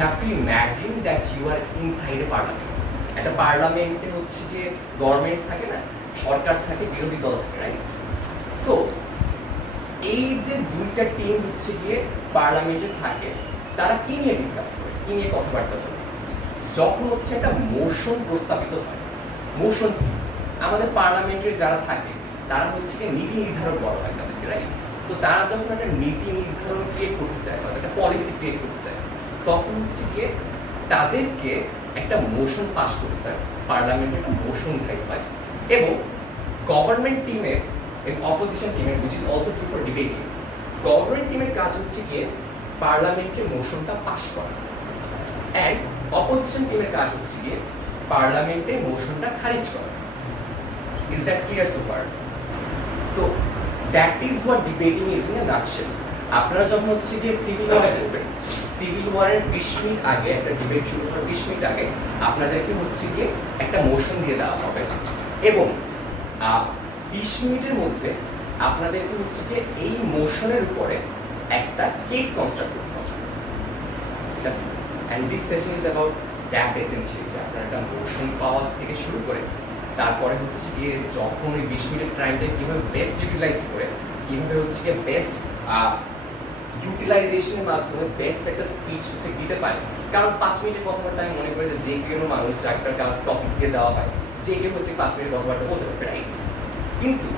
have to imagine that you are inside a parliament. একটা পার্লামেন্টে হচ্ছে যে গভর্নমেন্ট থাকে না, সরকার থাকে, বিরোধী দল থাকে, রাইট? সো এই যে দুইটা টিম হচ্ছে গিয়ে পার্লামেন্টে থাকে, তারা কি নিয়ে ডিসকাস করে, কি নিয়ে কথাবার্তা বলে? যখন হচ্ছে একটা মোশন প্রস্তাবিত হয়, মোশন কি? আমাদের পার্লামেন্টের যারা থাকে তারা হচ্ছে গিয়ে নীতি নির্ধারণ করা হয় তাদেরকে, রাইট? তো তারা যখন একটা নীতি নির্ধারণ ক্রিয়েট করতে চায় বা একটা পলিসি ক্রিয়েট করতে চায়, তখন হচ্ছে গিয়ে তাদেরকে একটা মোশন পাস করতে হয়, পার্লামেন্টে একটা মোশন টাইপ হয়। এবং গভর্নমেন্ট টিমের এবং অপোজিশন টিমের, which is also true for debating, government টিমের কাজ হচ্ছে গিয়ে পার্লামেন্টের মোশনটা পাস করা, অ্যান্ড অপোজিশন টিমের কাজ হচ্ছে গিয়ে পার্লামেন্টে মোশনটা খারিজ করা। Is that clear so far? So that is what debating is in a nutshell. আপনারা যখন হচ্ছে গিয়ে সিভিল ওয়ারে করবেন, সিভিল ওয়ারের 20 মিনিট আগে, একটা ডিবেট শুরু করার 20 মিনিট আগে আপনাদেরকে হচ্ছে গিয়ে একটা মোশন দিয়ে দেওয়া হবে, এবং 20 মিনিটের মধ্যে আপনাদেরকে হচ্ছে গিয়ে এই মোশনের উপরে একটা কেস কনস্ট্রাক্ট করতে হবে, ঠিক আছে? And this session is about that essential, যে আপনার একটা মোশন পাওয়া থেকে শুরু করে তারপরে হচ্ছে গিয়ে যখন ওই 20 মিনিটের টাইমটা কীভাবে বেস্ট ইউটিলাইজ করে, কীভাবে হচ্ছে গিয়ে বেস্ট ইউটিলাইজেশনের মাধ্যমে বেস্ট একটা স্পিচ হচ্ছে দিতে পারে। কারণ 5 মিনিটের কথাবার্তা আমি মনে করি যে কোনো মানুষ একটা টপিক দিয়ে দেওয়া হয়, যে কেউ হচ্ছে 5 মিনিট কথাবার্তা বলতে পারবে, রাইট? কিন্তু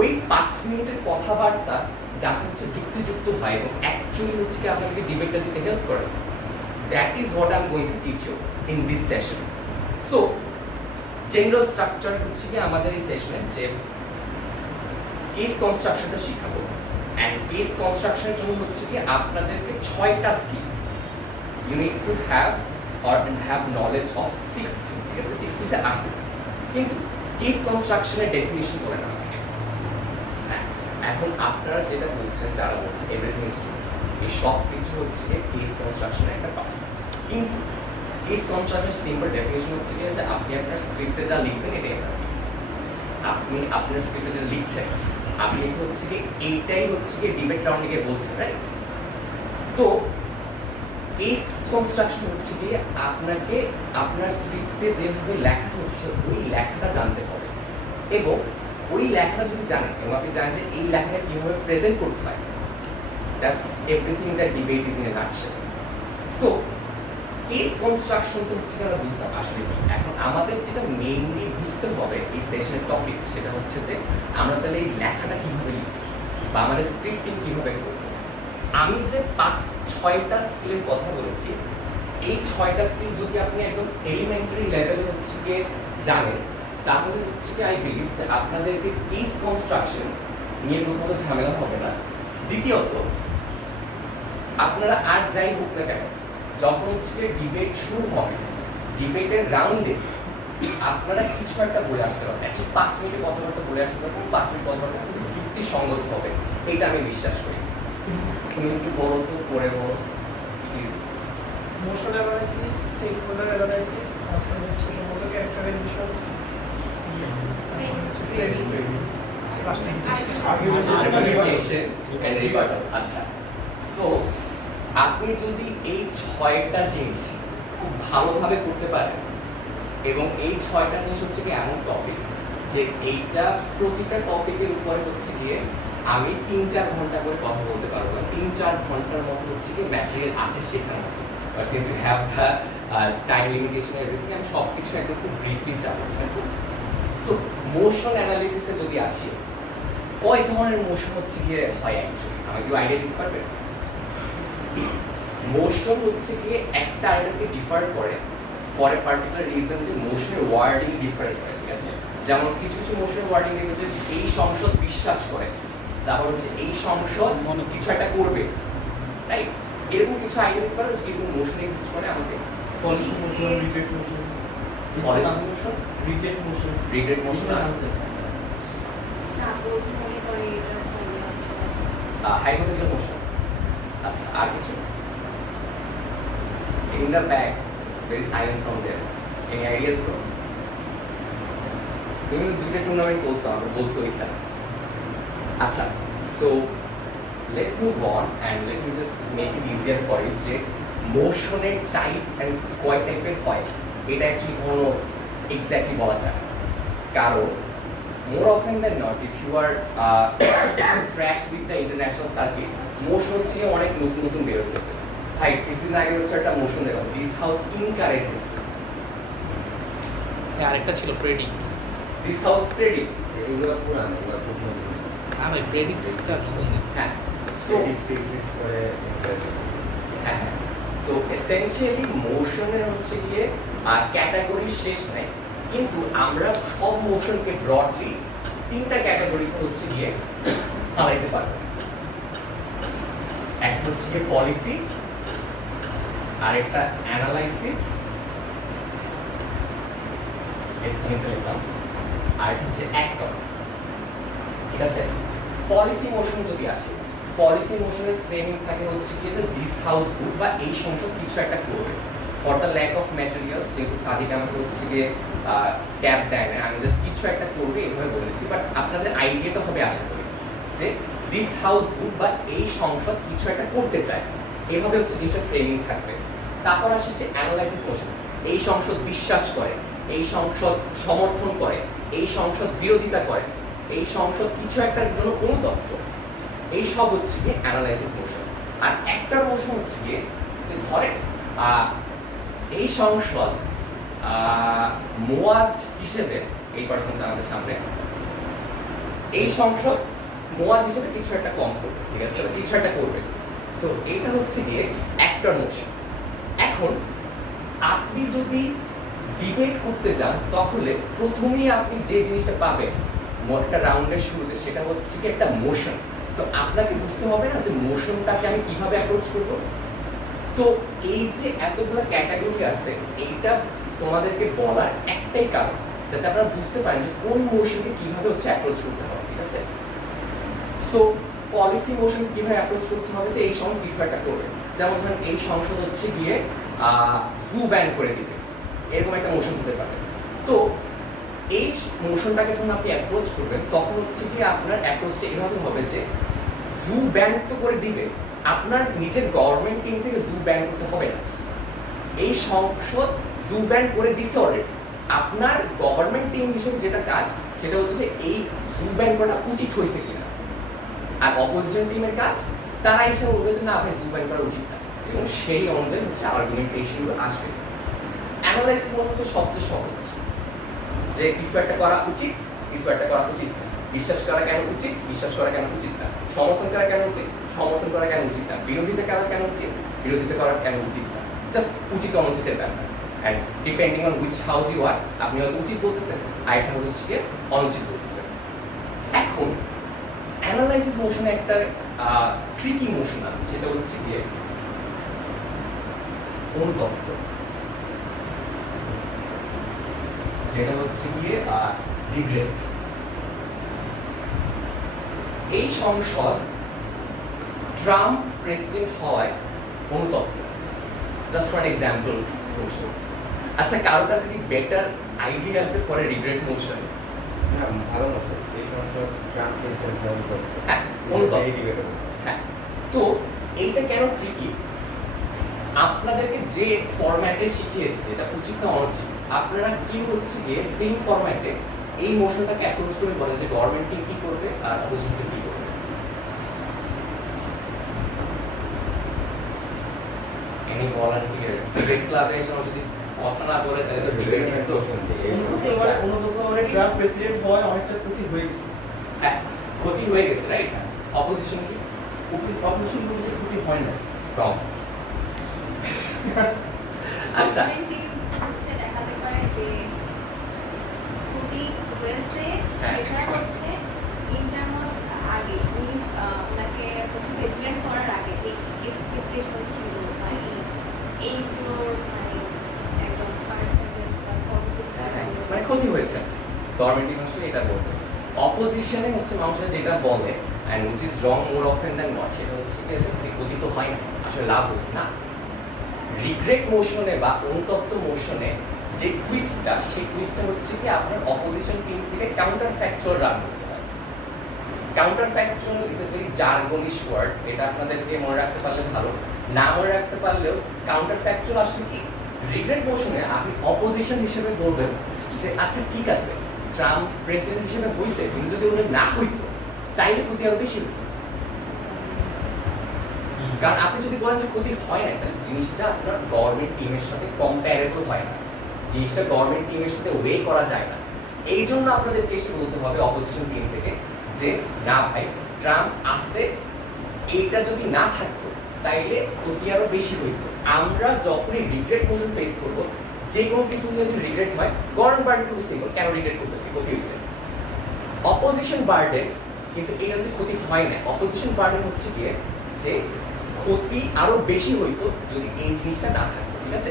ওই 5 মিনিটের কথাবার্তা যাতে হচ্ছে যুক্তিযুক্ত হয় এবং অ্যাকচুয়ালি হচ্ছে কি আপনাকে ডিবেটটা দিতে হেল্প করে, that is what I am going to teach you in this session. So general structure হচ্ছে কি আমাদের এই সেশনের যে কেস কনস্ট্রাকশনটা শিখাবো, অ্যান্ড কেস কনস্ট্রাকশনের জন্য হচ্ছে কি আপনাদেরকে 6টা skill you need to have or have knowledge of 6 skills, ঠিক আছে? 6 স্কিলসে আসতেছে, কিন্তু কেস কনস্ট্রাকশনের ডেফিনিশন করে না। এখন আপনারা যেটা বলছেন, যারা বলছেন এভরিথিং ইজ ট্রু, এই সব কিছু হচ্ছে কেস কনস্ট্রাকশনের একটা পার্ট, কিন্তু কেস কনস্ট্রাকশনের সিম্পল ডেফিনিশন হচ্ছে কি যে আপনি আপনার স্ক্রিপ্টে যা লিখবেন এটাই আপনার কেস। আপনি আপনার স্ক্রিপ্টে যা লিখছেন, আপনি হচ্ছে কি এইটাই হচ্ছে কি ডিবেট রাউন্ডে গিয়ে বলছেন, রাইট? তো কেস কনস্ট্রাকশন হচ্ছে কি আপনাকে আপনার স্ক্রিপ্টে যেভাবে লেখা হচ্ছে ওই লেখাটা জানতে হবে, এবং ওই লেখাটা যদি জানেন এবং আপনি জানেন যে এই লেখাটা কীভাবে প্রেজেন্ট করতে হয়, that's everything that debate is in a nutshell. So case construction তো হচ্ছে আমরা বুঝলাম আসলে কি। এখন আমাদের যেটা মেইনলি বুঝতে হবে এই সেশনের টপিক, সেটা হচ্ছে যে আমরা তাহলে এই লেখাটা কীভাবে লিখব বা আমাদের স্ক্রিপ্টিং কীভাবে করব। আমি যে 5-6টা স্কিলের কথা বলেছি, এই 6টা স্কিল যদি আপনি একদম এলিমেন্টারি লেভেলে হচ্ছে গিয়ে জানেন, তাহলে হচ্ছে কি আই বিলিভ যে আপনাদেরকে কেস কনস্ট্রাকশন নিয়ে কোথাও ঝামেলা হবে না। দ্বিতীয়ত, আপনারা আর যাই হোক না কেন, যখন হচ্ছে ডিবেট শুরু হবে, ডিবেটের রাউন্ডে আপনারা কিছু একটা বলে আসতে পারবেন, অ্যাটলিস্ট 5 মিনিটের কথাবার্তা বলে আসতে পারবেন, 5 মিনিট কথাবার্তা খুব যুক্তিসঙ্গত হবে, এটা আমি বিশ্বাস করি। তুমি একটু বলো তো, পরে বলো। মোশন অ্যানালাইসিস, স্টেকহোল্ডার অ্যানালাইসিস, তারপর হচ্ছে মোটর ক্যারেক্টারাইজেশন, আচ্ছা, সো আপনি যদি এই 6টা জিনিস খুব ভালোভাবে করতে পারেন, এবং এই 6টা জিনিস হচ্ছে কি এমন টপিক যে এইটা প্রতিটা টপিকের উপরে হচ্ছে গিয়ে আমি 3-4 ঘন্টা করে কথা বলতে পারবো, 3-4 ঘন্টার মতো হচ্ছে কি ম্যাটেরিয়াল আছে শেখার মতো। But since you have the time limitation everything, আমি সব কিছু একদম খুব ব্রিফলি যাবো, ঠিক আছে? সো মোশন অ্যানালিসিসে যদি আসি, কয় ধরনের মোশন হচ্ছে গিয়ে হয় অ্যাকচুয়ালি, আমাকে কেউ আইডিয়া দিতে পারবে? মোশন হচ্ছে গিয়ে একটা আইডিয়াকে ডিফার করে ফর এ পার্টিকুলার রিজন, যে মোশনের ওয়ার্ডিং ডিফারেন্ট হয়, ঠিক আছে? যেমন কিছু কিছু মোশনের ওয়ার্ডিং দেখবে যে এই সংসদ বিশ্বাস করে, তারপর হচ্ছে এই সংসদ কিছু একটা করবে, রাইট? এরকম কিছু আইডিয়া দিতে পারো যে এরকম মোশন এক্সিস্ট করে আমাদের। Policy motion, regret motion, policy motion, regret motion, regret motion, suppose মনে করে এটা হাইপোথেটিক্যাল মোশন। আচ্ছা, আর কিছু? In the back, it's very silent from there. Any ideas, bro? তুমি তো 2টা টুর্নামেন্ট বলছো, আমরা বলছো এখানে। আচ্ছা, so let's move on and let me just make it easier for you. যে মোশনের টাইপ অ্যান্ড কয় টাইপের হয় এটা অ্যাকচুয়ালি কোনো এক্স্যাক্টলি বলা যায় না। কারণ more often than not if you are track with the international circuit motion হচ্ছে অনেক নতুন নতুন বের হতেছে। ভাই কিছুদিন আগে হচ্ছে একটা মোশন দেখলাম, দিস হাউস ইনকারেজেস, আরেকটা ছিল প্রেডিক্টস। This house predicts. এগুলো পুরানো, এগুলো খুব নতুন। হ্যাঁ ভাই, প্রেডিক্টসটা নতুন। হ্যাঁ, সো করে হ্যাঁ, তো এসেনশিয়ালি মোশনের হচ্ছে গিয়ে ক্যাটাগরি শেষ নাই, কিন্তু আমরা সব মোশনকে ব্রডলি তিনটা ক্যাটাগরি হচ্ছে গিয়ে ফালাইতে পারবো। একটা হচ্ছে গিয়ে পলিসি, আরেকটা অ্যানালাইসিস, লিখলাম, আর হচ্ছে অ্যাক্টর। ঠিক আছে, পলিসি মোশন যদি আসে, পলিসি মোশনের ফ্রেমিং থাকে হচ্ছে কি দিস হাউস গুড বা এই সংসদ কিছু একটা করবে। For the lack of materials, যেহেতু সাদিক আমাকে হচ্ছে গিয়ে ট্যাব দেয় না, আমি জাস্ট কিছু একটা করবে এইভাবে বলেছি, বাট আপনাদের আইডিয়াটা হবে আশা করি যে দিস হাউস গুড বা এই সংসদ কিছু একটা করতে চায়, এভাবে হচ্ছে জিনিসটা ফ্রেমিং থাকবে। তারপর আসছে অ্যানালাইসিস মোশন, এই সংসদ বিশ্বাস করে, এই সংসদ সমর্থন করে, এই সংসদ বিরোধিতা করে, এই সংসদ কিছু একটার জন্য অনুতপ্ত, এই সব হচ্ছে গিয়ে অ্যানালাইসিস মোশন। আর একটা মোশন হচ্ছে গিয়ে যে ধরেন এই সংসদ মোয়াজ হিসেবে, এই পার্সনটা আমাদের সামনে, এই সংসদ মোয়াজ হিসেবে কিছু একটা কম করবে, ঠিক আছে, কিছু একটা করবে। সো এইটা হচ্ছে গিয়ে অ্যাক্টর মোশন। এখন আপনি যদি ডিবেট করতে যান তাহলে প্রথমেই আপনি যে জিনিসটা পাবেন একটা রাউন্ডের শুরুতে, সেটা হচ্ছে কি একটা মোশন। তো আপনাকে বুঝতে হবে না যে মোশনটাকে আমি কিভাবে অ্যাপ্রোচ করব। তো এই যে এতগুলো ক্যাটাগরি আছে, এইটা তোমাদেরকে বলার একটাই কারণ, যাতে আপনারা বুঝতে পারেন যে কোন মোশনকে কিভাবে হচ্ছে অ্যাপ্রোচ করতে হবে। ঠিক আছে, সো পলিসি মোশন কিভাবে অ্যাপ্রোচ করতে হবে, যে এই সময় কিছু একটা করবে, যেমন ধরেন এই সংসদ হচ্ছে গিয়ে জু ব্যান করে দিবে, এরকম একটা মোশন হতে পারে। তো এই মোশনটাকে যখন আপনি অ্যাপ্রোচ করবেন, তখন হচ্ছে কি আপনার অ্যাপ্রোচটা এভাবে হবে যে জু ব্যান তো করে দিবে, আপনার নিজের গভর্নমেন্ট টিম থেকে জু ব্যান করতে হবে না, এই সংসদ জু ব্যান করে দিচ্ছে অলরেডি। আপনার গভর্নমেন্ট টিম হিসেবে যেটা কাজ, সেটা হচ্ছে যে এই জু ব্যান করাটা উচিত হয়েছে কিনা। আর অপোজিশন টিমের কাজ, তারা এসে বলবে যে না ভাই জু ব্যান করা উচিত না, এবং সেই অনুযায়ী হচ্ছে আর্গুমেন্টেশনগুলো আসবে। অ্যানালাইসিস হচ্ছে সবচেয়ে সহজ, যে কিছু একটা করা উচিত, কিছু একটা করা উচিত না, বিশ্বাস করা কেন উচিত, বিশ্বাস করা কেন উচিত না, সমর্থন করা কেন উচিত, সমর্থন করা কেন উচিত না, বিরোধিতা করা কেন উচিত, বিরোধিতা করা কেন উচিত না, জাস্ট উচিত অনুচিতের ব্যাপার। And depending on which house you are, আপনি হয়তো উচিত বলতেছেন, আরেকটা হাউস হচ্ছে গিয়ে অনুচিত বলতেছেন। এখন অ্যানালাইসিস মোশনে একটা ট্রিকি মোশন আছে, সেটা হচ্ছে গিয়ে অনুতপ্ত, যেটা হচ্ছে গিয়ে রিগ্রেট। এই সংসদ ট্রাম্প প্রেসিডেন্ট হওয়ায় অনুতপ্ত, জাস্ট ফর এক্সাম্পল। আচ্ছা, কারোর কাছে কি বেটার আইডিয়া আছে ফর রিগ্রেট মোশন? হ্যাঁ, ভালো মতো এই সমস্যা ট্রাম্প প্রেসিডেন্ট হ্যাঁ, অনুতপ্ত। হ্যাঁ, তো এইটা কেন ঠিকই, আপনাদেরকে যে ফরম্যাটে শিখিয়েছে যেটা উচিত না অনুচিত, আপনারা কি হচ্ছে গিয়ে সেম ফরম্যাটে এই মোশনটাকে অ্যাপ্রোচ করে বলে যে গভর্নমেন্ট টিম কি করবে আর অপোজিশন টিম কি করবে। এনি ভলান্টিয়ার্স ডিবেট ক্লাবে এসে যদি কথা না বলে তাহলে তো ডিবেট কিন্তু ট্রাম্প প্রেসিডেন্ট হওয়ায় অনেকটা ক্ষতি হয়ে গেছে। হ্যাঁ, ক্ষতি হয়ে গেছে, রাইট? অপোজিশন কি অপোজিশন বলছে ক্ষতি হয় না। রং। আচ্ছা, হচ্ছে দেখাতে পারে যে ক্ষতি হয়েছে, হ্যাঁ। সেটা হচ্ছে ইন্টারমাস আগে উনি ওনাকে হচ্ছে প্রেসিডেন্ট করার আগে যে এক্সপেকটেশন ছিল মানে এইগুলোর মানে একদম পার্সেন্টেজ বা মানে ক্ষতি হয়েছে, গভর্নমেন্ট ইভেন্টুয়ালি এটা বলবে। অপোজিশনে হচ্ছে মানুষরা যেটা বলে and which is wrong more often than not, সেটা হচ্ছে কি যে ক্ষতি তো হয় না, আসলে লাভ হচ্ছে না। রিগ্রেট মোশনে বা অনুতপ্ত মোশনে যে টুইস্টটা, সেই টুইস্টটা হচ্ছে কি আপনার অপোজিশন টিম থেকে কাউন্টার ফ্যাকচুয়াল রান করতে হয়। Counterfactual is a very jargonish word, এটা আপনাদেরকে মনে রাখতে পারলে ভালো। না মনে রাখতে পারলেও কাউন্টার ফ্যাকচুয়াল আসলে কি রিগ্রেট মোশনে আপনি অপোজিশন হিসেবে বলবেন যে আচ্ছা ঠিক আছে ট্রাম্প প্রেসিডেন্ট হিসেবে হইছে কিন্তু যদি উনি না হইতো তাইলে ক্ষতি আরো বেশি হতো। কারণ আপনি যদি বলেন যে ক্ষতি হয় না তাহলে জিনিসটা আপনার গভর্নমেন্ট টিমের সাথে কম্প্যারেবল হয় না, জিনিসটা গভর্নমেন্ট টিমের সাথে ওয়ে করা যায় না। এই জন্য আপনাদেরকে এসে বলতে হবে অপোজিশন টিম থেকে যে না ভাই ট্রাম্প আসছে, এইটা যদি না থাকতো তাইলে ক্ষতি আরো বেশি হইতো। আমরা যখনই রিগ্রেট মোশন ফেস করবো, যে কোনো কিছু যদি রিগ্রেট হয় গভর্নমেন্ট পার্টি বুঝতে কেন রিগ্রেট করতেছি, ক্ষতি হয়েছে। অপোজিশন বার্ডেন কিন্তু এটা হচ্ছে ক্ষতি হয় না, অপোজিশন বার্ডেন হচ্ছে গিয়ে যে ক্ষতি আরো বেশি হইতো যদি এই জিনিসটা না থাকতো। ঠিক আছে,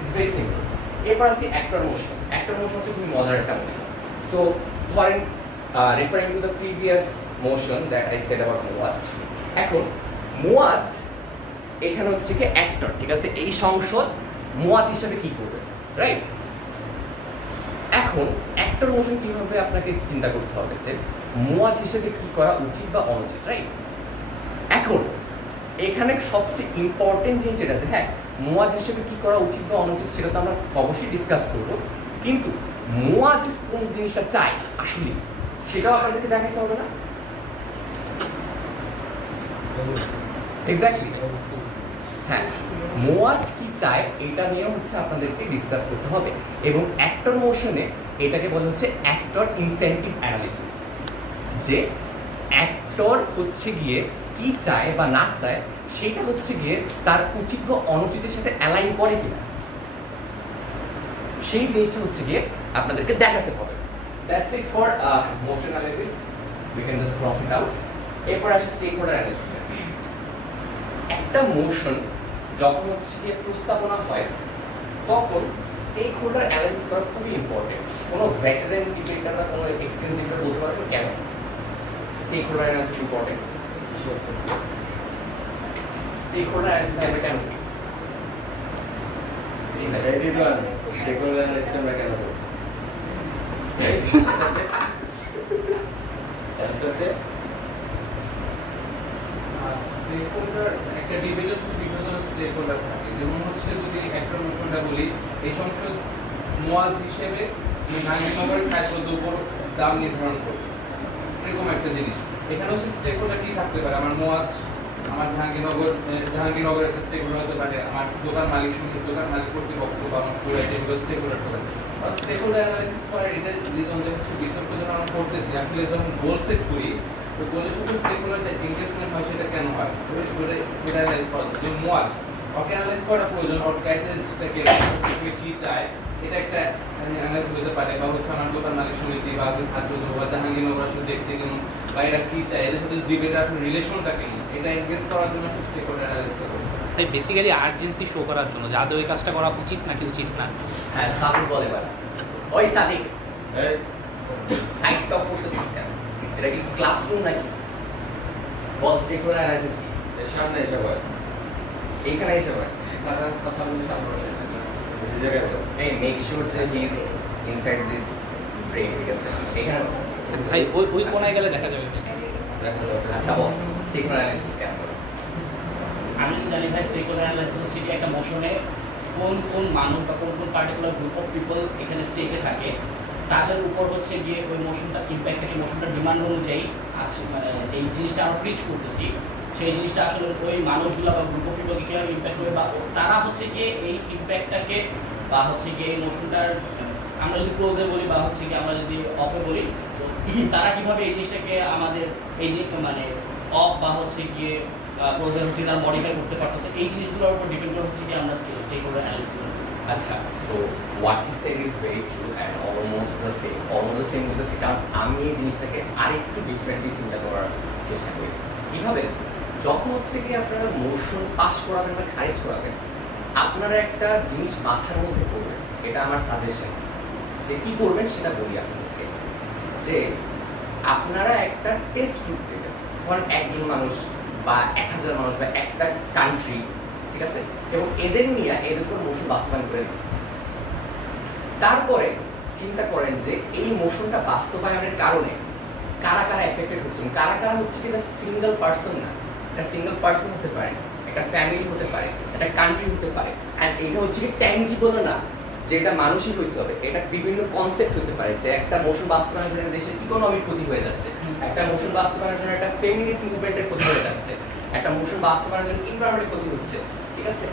ইটস ভেরি সিম্পল। এরপর আসি অ্যাক্টর মোশন। অ্যাক্টর মোশন হচ্ছে খুবই মজার একটা মোশন। সো ধরেন referring to the previous motion that I said about Muaz, এখন মুয়াজ এখানে হচ্ছে কি অ্যাক্টর, ঠিক আছে, এই সংসদ মুয়াজ হিসেবে কি করবে, রাইট? এখন অ্যাক্টর মোশন কিভাবে আপনাকে চিন্তা করতে হবে যে মুয়াজ হিসেবে কি করা উচিত বা অনুচিত, রাইট? এখন এখানে সবচেয়ে ইম্পর্টেন্ট জিনিস যেটা আছে, হ্যাঁ মুয়াজ হিসেবে কি করা উচিত বা অনুচিত সেটা তো আমরা অবশ্যই ডিসকাস করব, কিন্তু মুয়াজ কোন জিনিসটা চাই আসলে সেটাও আপনাদেরকে দেখাতে হবে না? এক্স্যাক্টলি, হ্যাঁ মুয়াজ কি চায় এটা নিয়ে হচ্ছে আপনাদেরকে ডিসকাস করতে হবে। এবং অ্যাক্টর মোশনে এটাকে বলা হচ্ছে অ্যাক্টর ইনসেন্টিভ অ্যানালিসিস, যে অ্যাক্টর হচ্ছে গিয়ে কি চায় বা না চায় সেটা হচ্ছে গিয়ে তার উচিত বা অনুচিতের সাথে অ্যালাইন করে কিনা, সেই জিনিসটা হচ্ছে গিয়ে আপনাদেরকে দেখাতে হবে। That's it for motion analysis, we can just cross it out. এরপর আসে স্টেক হোল্ডার অ্যানালিসিস। একটা মোশন যখন হচ্ছে গিয়ে প্রস্তাবনা হয় তখন স্টেক হোল্ডার অ্যানালিসিস করা খুবই ইম্পর্টেন্ট। কোনো ভেটারেন ডিবেটার বা কোনো এক্সপিরিয়েন্স ডিবেটার বলতে পারবে কেন stakeholder analysis important? Stakeholder analysis আমরা কেন করি? জি ভাই, এই রিদওয়ান স্টেক হোল্ডার অ্যানালিসিস আমরা কেন করি? অ্যানসারতে স্টেক হোল্ডার একটা ডিবেটের বিভিন্ন স্টেক হোল্ডার থাকে, যেমন হচ্ছে যদি একটা মোশনটা বলি এই সংসদ মুয়াজ হিসেবে গান্ধীনগরের খাদ্যদ্রব্য দাম নির্ধারণ করবে, এরকম একটা জিনিস। এখানে হচ্ছে স্টেক হোল্ডার কি থাকতে পারে? আমার মুয়াজ, আমার জাহাঙ্গীরনগর একটা স্টেক হোল্ডার হতে পারে, আমার দোকান মালিক সমিতি, দোকান মালিক কর্তৃপক্ষ বা আমার পুরো যেগুলো স্টেক হোল্ডার হতে পারে। স্টেক হোল্ডার অ্যানালাইসিস করার এটা রিজন যে হচ্ছে বিতর্ক যখন আমরা করতেছি, আসলে যখন গোল সেট করি তো গোলের সাথে স্টেক হোল্ডার যে এনগেজমেন্ট হয় সেটা কেন হয়, ওটা অ্যানালাইজ করা যায়। যে মুয়াজ ওকে অ্যানালাইজ করা প্রয়োজন, ওর ক্যারেক্টারিস্টিকটাকে কি চায় এটা একটা অ্যানালাইজ হতে পারে, বা হচ্ছে আমার দোকান মালিক সমিতি বা খাদ্যদ্রব্য বা জাহাঙ্গীরনগর আসলে দেখতে কেমন বা এরা কি চায়, এদের সাথে ডিবেটের আসলে রিলেশনটা কেমন, এটা এনগেজ করার জন্য স্টেক হোল্ডার অ্যানালাইজ করতে হবে। তাই বেসিক্যালি আর্জেন্সি শো করার জন্য যে আদৌ এই কাজটা করা উচিত নাকি উচিত না। হ্যাঁ সাদিক বলে এবার, ওই সাদিক এই সাইড টক করতেছিস কেন? এটা কি ক্লাসরুম নাকি? বল স্টেক হোল্ডার অ্যানালাইসিস কি? এর সামনে এসে বয় এইখানে এসে হয় কথা বলতে বুঝে জায়গায় বল। এই মেক শিওর যে he is inside this frame, ঠিক আছে? এখানে ভাই ওই কোনায় গেলে দেখা যাবে কি? দেখা যাবে। আচ্ছা বল স্টেক হোল্ডার অ্যানালাইসিস কেন করে? আমি যদি জানি ভাই স্টেক হোল্ডার অ্যানালাইসিস হচ্ছে কি একটা মোশনে কোন কোন মানুষ বা কোন কোন পার্টিকুলার গ্রুপ অফ পিপল এখানে স্টেকে থাকে তাদের উপর হচ্ছে গিয়ে ওই মোশনটা ইম্প্যাক্টটাকে মোশনটার ডিমান্ড অনুযায়ী আছে, মানে যেই জিনিসটা আমরা প্রিচ করতেছি সেই জিনিসটা আসলে ওই মানুষগুলো বা গ্রুপ অফ পিপলকে কীভাবে ইম্প্যাক্ট করে বা তারা হচ্ছে গিয়ে এই ইম্প্যাক্টটাকে বা হচ্ছে গিয়ে এই মোশনটার আমরা যদি ক্লোজে বলি বা হচ্ছে গিয়ে আমরা যদি অফে বলি তো তারা কীভাবে এই জিনিসটাকে আমাদের এই যে মানে অফ বা হচ্ছে গিয়ে ক্লোজে হচ্ছে তারা মডিফাই করতে পারতেছে, এই জিনিসগুলোর উপর ডিপেন্ড করে হচ্ছে গিয়ে আমরা স্টেক হোল্ডার অ্যানালাইসিস করি। আচ্ছা, so what is said is very true and almost the same বলতেছি, কারণ আমি এই জিনিসটাকে আরেকটু ডিফারেন্টলি চিন্তা করার চেষ্টা করি। কীভাবে? যখন হচ্ছে কি আপনারা মোশন পাস করাবেন বা খারিজ করাবেন, আপনারা একটা জিনিস মাথার মধ্যে করবেন, এটা আমার সাজেশন। যে কী করবেন সেটা বলি আপনাদেরকে, যে আপনারা একটা টেস্ট গ্রুপ দেবেন, ধরেন একজন মানুষ বা 1000 মানুষ বা একটা কান্ট্রি, ঠিক আছে, এবং এদের নিয়ে এর উপর মোশন বাস্তবায়ন করে দিন। তারপরে চিন্তা করেন যে এই মোশনটা বাস্তবায়নের কারণে কারা কারা এফেক্টেড হচ্ছে, কারা কারা হচ্ছে কি জাস্ট সিঙ্গেল পার্সন না, এটা সিঙ্গেল পার্সন হতে পারে, একটা ফ্যামিলি হতে পারে, একটা কান্ট্রি হতে পারে। অ্যান্ড এটা হচ্ছে কি ট্যাঞ্জিবল না, যেটা মানুষই হইতে হবে। এটা বিভিন্ন কনসেপ্ট হতে পারে, যে একটা মোশন বাস্তবায়নের জন্য দেশের ইকোনমিক ক্ষতি হয়ে যাচ্ছে, একটা মোশন বাস্তবায়নের জন্য একটা ফেমিনিস্ট মুভমেন্টের ক্ষতি হয়ে যাচ্ছে, একটা মোশন বাস্তবায়নের জন্য এনভায়রনমেন্টের ক্ষতি হচ্ছে, ঠিক আছে?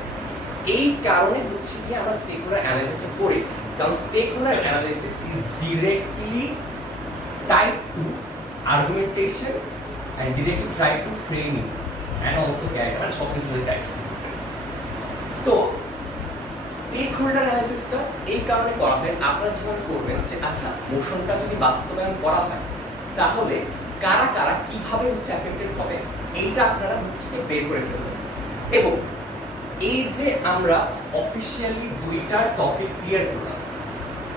এই কারণে হচ্ছে কি আমরা স্টেক হোল্ডার অ্যানালাইসিসটা করি, কারণ stakeholder analysis is directly tied to argumentation and directly try to framing and also character, মানে সব কিছু টাইড। তো স্টেক হোল্ডার অ্যানালাইসিসটা এই কারণে করা হয়, আপনারা যেভাবে করবেন যে আচ্ছা মোশনটা যদি বাস্তবায়ন করা হয় তাহলে কারা কারা কিভাবে হচ্ছে অ্যাফেক্টেড হবে, এইটা আপনারা হচ্ছে বের করে ফেলবেন। এবং এই যে আমরা অফিসিয়ালি দুইটা টপিক ক্লিয়ার করলাম,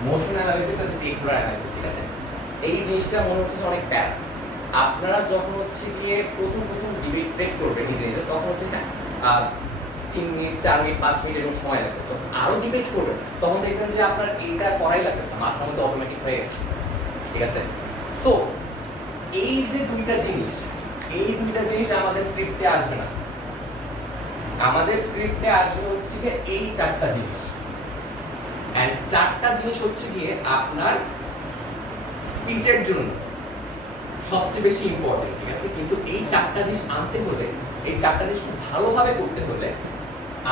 মোশন অ্যানালাইসিস আর স্টেক হোল্ডার অ্যানালাইসিস, ঠিক আছে? এই জিনিসটা মনে হচ্ছে অনেক প্যারা। আপনারা যখন হচ্ছে গিয়ে প্রথম ডিবেট ব্রেক করবেন এই জিনিসটা, তখন হচ্ছে হ্যাঁ 3 মিনিট 4 মিনিট 5 মিনিট এরকম সময় লাগবে। যখন আরো ডিবেট করবেন তখন দেখবেন যে আপনার এইটা করাই লাগতেছে না, মাথার মধ্যে অটোমেটিক হয়ে গেছে, ঠিক আছে? সো এই যে দুইটা জিনিস, এই দুইটা জিনিস আমাদের স্ক্রিপ্টে আসবে না। আমাদের স্ক্রিপ্টে আসবে হচ্ছে গিয়ে এই 4টা জিনিস, এন্ড 4টা জিনিস হচ্ছে গিয়ে আপনার স্পিচের জন্য সবচেয়ে বেশি ইম্পর্টেন্ট, ঠিক আছে? কিন্তু এই 4টা জিনিস আনতে হলে, এই 4টা জিনিস খুব ভালোভাবে করতে হলে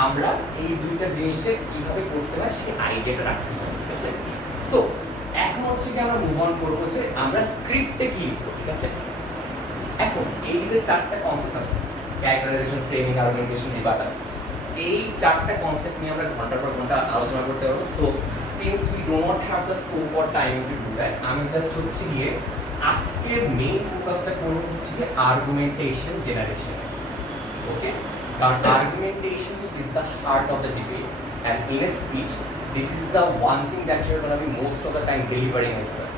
আমরা এই দুইটা জিনিসে কিভাবে করতে হয় সেই আইডিয়াটা রাখতে হবে, ঠিক আছে? সো এখন হচ্ছে কি আমরা মুভ অন করবো যে আমরা স্ক্রিপ্টে কি লিখবো, ঠিক আছে? এখন এই যে 4টা কনসেপ্ট আছে, ক্যারেক্টারাইজেশন, ফ্রেমিং, আর্গুমেন্টেশন, রিবাটাল, এই 4টা কনসেপ্ট নিয়ে আমরা ঘন্টার পর ঘন্টা আলোচনা করতে পারবো। So since we do not have the scope or time to do that, আমি জাস্ট হচ্ছে গিয়ে আজকে মেইন ফোকাসটা করবো হচ্ছে গিয়ে আর্গুমেন্টেশন জেনারেশন, ওকে? কারণ argumentation is the heart of the debate, and in a speech this is the one thing that you are gonna be most of the time delivering as well,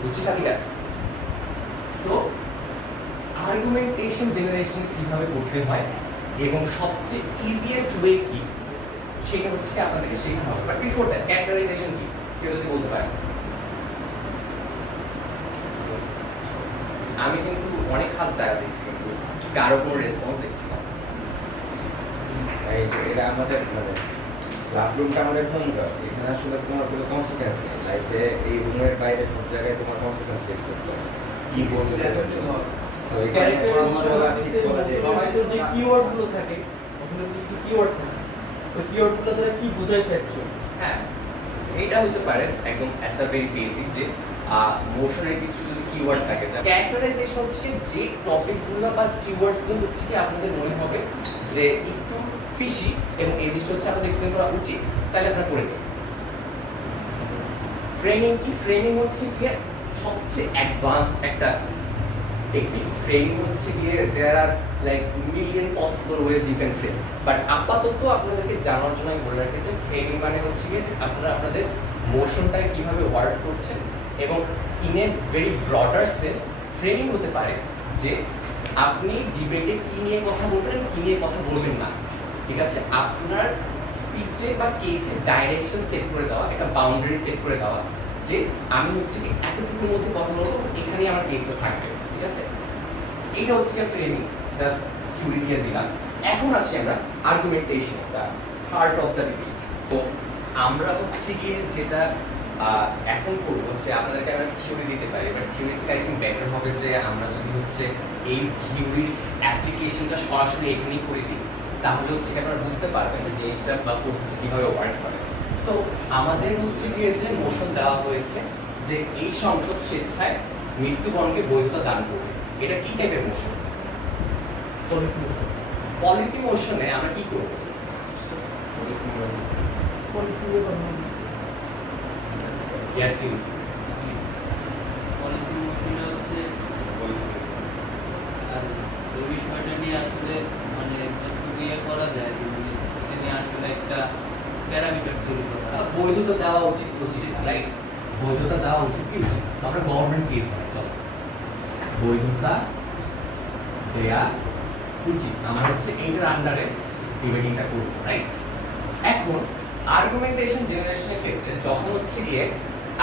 বুঝছিস সাথীরা? So আর্গুমেন্টেশন generation কিভাবে করতে হয় এবং সবচেয়ে easiest way কি, সেটা হচ্ছে আপনাদেরকে শেখানো হবে। বাট বিফোর দ্যাট ক্যারেক্টারাইজেশন কি কেউ যদি বলতে পারে? আমি কিন্তু অনেক হাত জায়গা দিয়েছি, কিন্তু কারো কোনো রেসপন্স দেখছি না। এই যে এটা আমাদের মানে লাভ রুমটা আমাদের হোম ঘর, এখানে আসলে তোমার কোনো কনসিকুয়েন্স নেই লাইফে। এই রুমের বাইরে সব জায়গায় তোমার কনসিকুয়েন্স ফেস করতে হয়, কি বলতে তো এখানে পরামর্শ বলা ঠিক বলা যায়। সবাইতো যে কিওয়ার্ডগুলো থাকে, আসলে যে কিওয়ার্ড থাকে, তো কিওয়ার্ডগুলো দ্বারা কি বোঝাইছে অ্যাকচুয়ালি? হ্যাঁ, এটা হতে পারে একদম এট দ্য ভেরি বেসিক যে মোশনের কিছু যদি কিওয়ার্ড থাকে, যা ক্যারেক্টারাইজেশন হচ্ছে যে টপিকগুলো বা কিওয়ার্ডসগুলো হচ্ছে কি আপনাদের মনে হবে যে একটু ফিশি এবং এই জিনিসটা হচ্ছে আপনাদের এক্সপ্লেন করা উচিত, তাহলে আপনারা করে দেবেন। ফ্রেমিং কি? ফ্রেমিং হচ্ছে কি সবচেয়ে অ্যাডভান্সড একটা টেকনিক। ফ্রেমিং হচ্ছে গিয়ে there are like million possible ways you can frame, but আপাতত আপনাদেরকে জানার জন্য আমি বলে রাখি যে ফ্রেমিং মানে হচ্ছে গিয়ে যে আপনারা আপনাদের মোশনটাকে কিভাবে ওয়ার্ক করছেন, এবং in a very broader sense framing হতে পারে যে আপনি ডিবেটে কি নিয়ে কথা বলবেন, কি নিয়ে কথা বলবেন না, ঠিক আছে? আপনার স্পিচে বা কেসে ডাইরেকশন সেট করে দেওয়া, একটা বাউন্ডারি সেট করে দেওয়া যে আমি হচ্ছে কি এতটুকুর মধ্যে কথা বলবো, এখানেই আমার কেসটা থাকবে, ঠিক আছে? এইটা হচ্ছে কি ফ্রেমিং, জাস্ট থিওরি দিয়ে দিলাম। এখন আসি আমরা আর্গুমেন্টেশন, the heart of the debate. তো আমরা হচ্ছে গিয়ে যেটা এখন করবো যে আপনাদেরকে আমরা থিওরি দিতে পারি, বাট থিওরি থেকে আই থিঙ্ক বেটার হবে যে আমরা যদি হচ্ছে এই থিওরির অ্যাপ্লিকেশনটা সরাসরি এখানেই করে দিই, তাহলে হচ্ছে আপনারা বুঝতে পারবেন যে জিনিসটা বা প্রসেসটা কীভাবে ওয়ার্ক করে। সো আমাদের হচ্ছে গিয়ে যে মোশন দেওয়া হয়েছে যে এই সংসদ স্বেচ্ছায় মৃত্যুবরণকে বৈধতা দান করবে, এটা কি টাইপের মোশন? পলিসি মোশনে আমরা কি করবো? পলিসি নিয়ে কথা বলবো। Yes, you. পলিসি মোশনে হচ্ছে আর ওই বিষয়টা নিয়ে আসলে মানে যতটুকু ইয়ে করা যায় এখানে আসলে একটা প্যারামিটার তৈরি করা। বৈধতা দেওয়া উচিত না, রাইট? বৈধতা দেওয়া উচিত কি? আমরা গভর্নমেন্ট কেস হয়, চলো বৈধতা দেয়া উচিত, আমরা হচ্ছে এইটার আন্ডারে ডিবেটিংটা করবো, রাইট? এখন আর্গুমেন্টেশন জেনারেশনের ক্ষেত্রে যখন হচ্ছে গিয়ে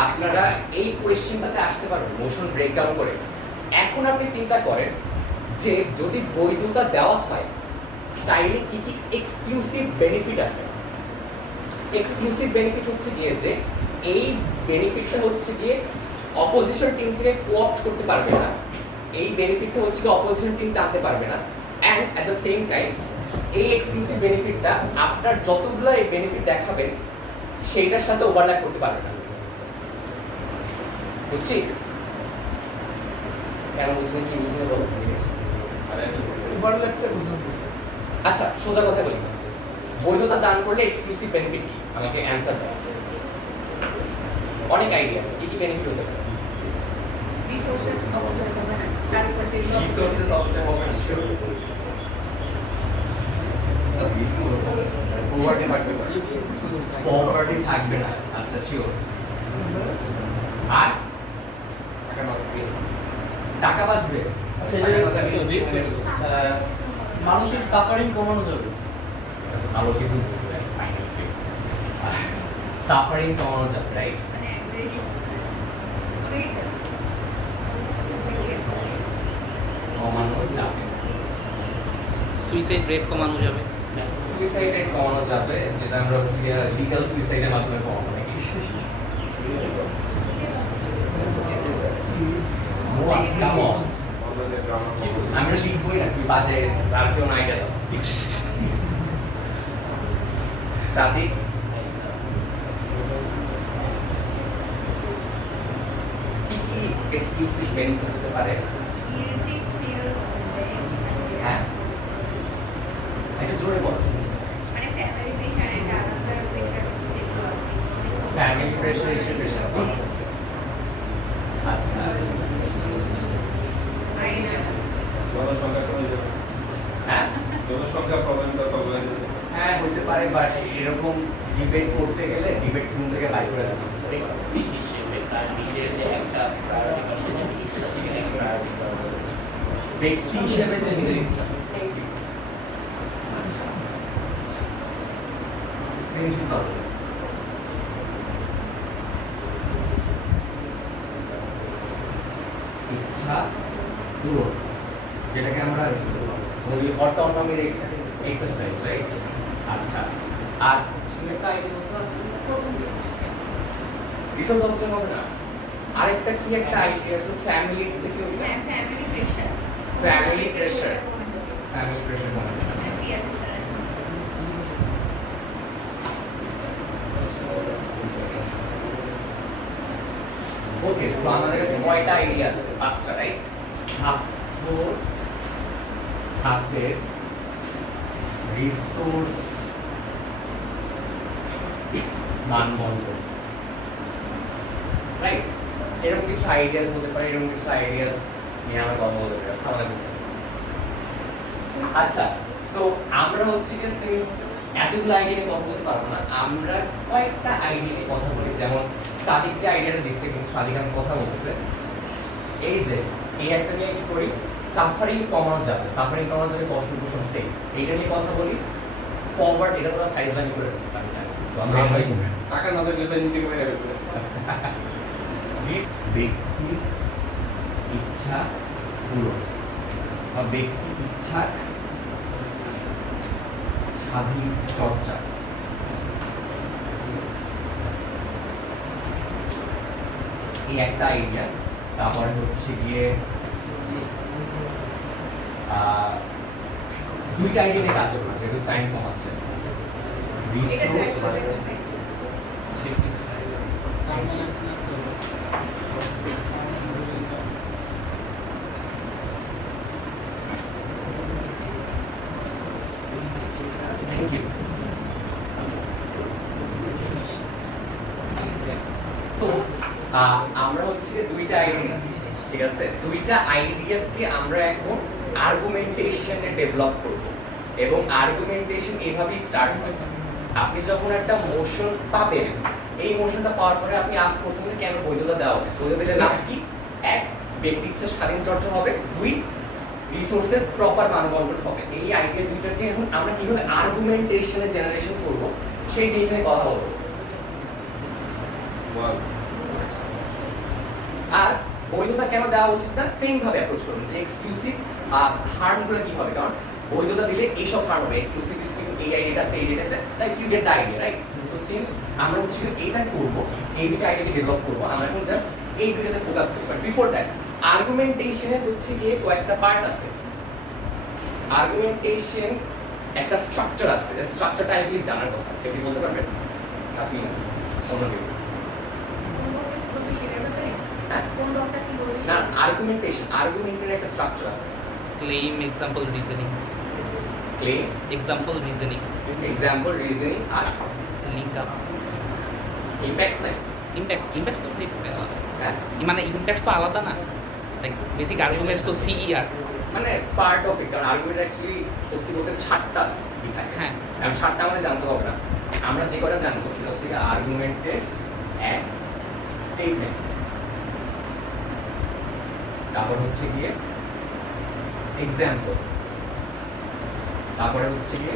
আপনারা এই কোয়েশ্চেনটাতে আসতে পারবেন মোশন ব্রেকডাউন করে, এখন আপনি চিন্তা করেন যে যদি বৈধতা দেওয়া হয় স্টাইলে কি কি এক্সক্লুসিভ বেনিফিট আছে। এক্সক্লুসিভ বেনিফিট হচ্ছে গিয়ে যে এই বেনিফিটটা হচ্ছে গিয়ে অপোজিশন টিম থেকে কোঅপ্ট করতে পারবে না, এই বেনিফিটটা হচ্ছে গিয়ে অপোজিশন টিম টানতে পারবে না, and at the same time এই এক্সক্লুসিভ বেনিফিটটা আপনার যতগুলো এই বেনিফিট দেখাবেন সেইটার সাথে ওভারল্যাপ করতে পারবে না। বুঝছি? কেন বুঝলেন, কি বুঝলেন বলো? ওভারল্যাপটা বুঝলাম। আচ্ছা সোজা কথা বলি, বৈধতা দান করলে এক্সক্লুসিভ বেনিফিট কি, আমাকে অ্যান্সার দাও। অনেক আইডিয়া আছে, কি কি বেনিফিট হতে পারে? রিসোর্সেস অপচয় হবে না, তারপর যেগুলো রিসোর্সেস অপচয় হবে না, পভার্টি থাকবে না। পভার্টি থাকবে না, আচ্ছা শিওর। আর টাকা নষ্ট টাকা বাঁচবে, মানুষের সাফারিং কমানো যাবে। ভালো কিছু বুঝলেন, ফাইনালি সাফারিং কমানো যাবে, রাইট? মানে কমানো যাবে, সুইসাইড রেট কমানো যাবে। সুইসাইড রেট কমানো যাবে, যেটা আমরা হচ্ছে লিগ্যাল সুইসাইডের মাধ্যমে কমাবো নাকি? আমরা লিখবই না, তুই বাজে আর কেউ নাই গেল। সাদিক কি কি এক্সক্লুসিভ বেনিফিট হতে পারে? ক্রিয়েটিভ ফিল হবে, হ্যাঁ একটু জোরে বল। মানে family pressure and other pressure যেগুলো আছে, ফ্যামিলি প্রেশার, ইসে প্রেশার, আচ্ছা জনসংখ্যা কমে যাবে, হ্যাঁ জনসংখ্যা প্রবলেমটা সলভ হয়ে যাবে। হ্যাঁ হতে পারে, বাট এরকম ডিবেট করতে গেলে ডিবেট রুম থেকে বাইর করে দেওয়া উচিত। ব্যক্তি হিসেবে তার নিজের যে একটা প্রায়োরিটি বা নিজের যে ইচ্ছা সেখানে প্রায়োরিটি দেওয়া হবে। ব্যক্তি হিসেবে যে নিজের ইচ্ছা, প্রিন্সিপাল ইচ্ছা পূরণ, যেটাকে আমরা বলি অটোনমির এক্সারসাইজ, রাইট? আচ্ছা, আর তুমি একটা আইডিয়া বলছিলাম প্রথম রিসোর্স অপশন হবে না, আরেকটা কি একটা আইডিয়া আছে ফ্যামিলি থেকে, হ্যাঁ family pressure, family pressure, family pressure কমে যাবে। ওকে, সো আমাদের কাছে কয়টা আইডিয়া আছে? 5টা, রাইট? স্বাস্থ্য খাতের রিসোর্স মানবন্ধন, রাইট? এরকম কিছু আইডিয়াস হতে পারে, এরকম কিছু আইডিয়াস নিয়ে আমরা কথা বলতে পারি। আসসালামু আলাইকুম। আচ্ছা, সো আমরা হচ্ছে যে সিন্স এতগুলো আইডিয়া নিয়ে কথা বলতে পারবো না, আমরা কয়েকটা আইডিয়া নিয়ে কথা বলি। যেমন সাদিক যে আইডিয়াটা দিচ্ছে, কিন্তু সাদিক আমি কথা বলতেছে এই যে এই একটা নিয়ে কি করি, সাফারিং কমানো যাবে, সাফারিং কমানো যাবে, কষ্ট উপশম সেম, এইটা নিয়ে কথা বলি। পভার্টি, এটা তোরা ফাইজলামি করে রাখছিস আমি জানি, তো আমরা টাকা না থাকলে তাই নিজেকে মেরে ফেলবে। ব্যক্তি ইচ্ছা পূরণ বা ব্যক্তি ইচ্ছার স্বাধীন চর্চা, এই একটা আইডিয়া। তারপরে হচ্ছে গিয়ে দুইটা আইডিয়া নিয়ে কাজ করছে, যেহেতু টাইম কম আছে। Thank you. তো আমরা হচ্ছে দুইটা আইডিয়া, ঠিক আছে, দুইটা আইডিয়াকে আমরা এখন আর্গুমেন্টেশনে ডেভেলপ করব, এবং আর্গুমেন্টেশন এভাবেই স্টার্ট হয়। আপনি যখন একটা মোশন পাবেন, এই মোশনটা পাওয়ার পরে আপনি আস্ক করছেন যে কেন বৈধতা দেওয়া উচিত, বৈধতা দিলে লাভ কি? এক, ব্যক্তি ইচ্ছার স্বাধীন চর্চা হবে, দুই, রিসোর্সের প্রপার মানবন্ধন হবে। এই আইডিয়া দুইটাকে এখন আমরা কিভাবে আর্গুমেন্টেশনে জেনারেশন করব সেই জিনিস নিয়ে কথা বলবো। আর বৈধতা কেন দেওয়া উচিত না, সেম ভাবে অ্যাপ্রোচ করুন যে এক্সক্লুসিভ হার্মগুলো কি হবে। কারণ বৈধতা দিলে এইসব ফার্ম হবে এক্সক্লুসিভ স্কিম এই আইডিটা আছে এই আইডিটা আছে like you get the idea right so since আমরা হচ্ছে এইটা করবো এই দুটো আইডিয়া ডেভেলপ করবো আমরা এখন জাস্ট এই দুটোতে ফোকাস করি বাট বিফোর দ্যাট আর্গুমেন্টেশনের হচ্ছে গিয়ে কয়েকটা পার্ট আছে আর্গুমেন্টেশন একটা স্ট্রাকচার আছে স্ট্রাকচারটা আইডিয়া জানার কথা কেউ কি বলতে পারবেন আপনি অন্য কেউ কোন বক্তা কি বলবে সেটার ব্যাপারে হ্যাঁ কোন বক্তা কি বলবে না আর্গুমেন্টের একটা স্ট্রাকচার আছে claim example reasoning claim example reasoning example reasoning আর লিঙ্ক আপ ইম্প্যাক্টস নাই ইম্প্যাক্টস তো আলাদা হ্যাঁ মানে ইম্প্যাক্টস তো আলাদা না লাইক বেসিক আর্গুমেন্টস তো সিইআর মানে পার্ট অফ ইট কারণ আর্গুমেন্ট অ্যাকচুয়ালি সত্যি বলতে 6টা থাকে হ্যাঁ কারণ 6টা আমাদের জানতে হবে না আমরা যে কটা জানবো সেটা হচ্ছে আর্গুমেন্টের এক স্টেটমেন্ট তারপর হচ্ছে গিয়ে এক্সাম্পল তারপরে হচ্ছে গিয়ে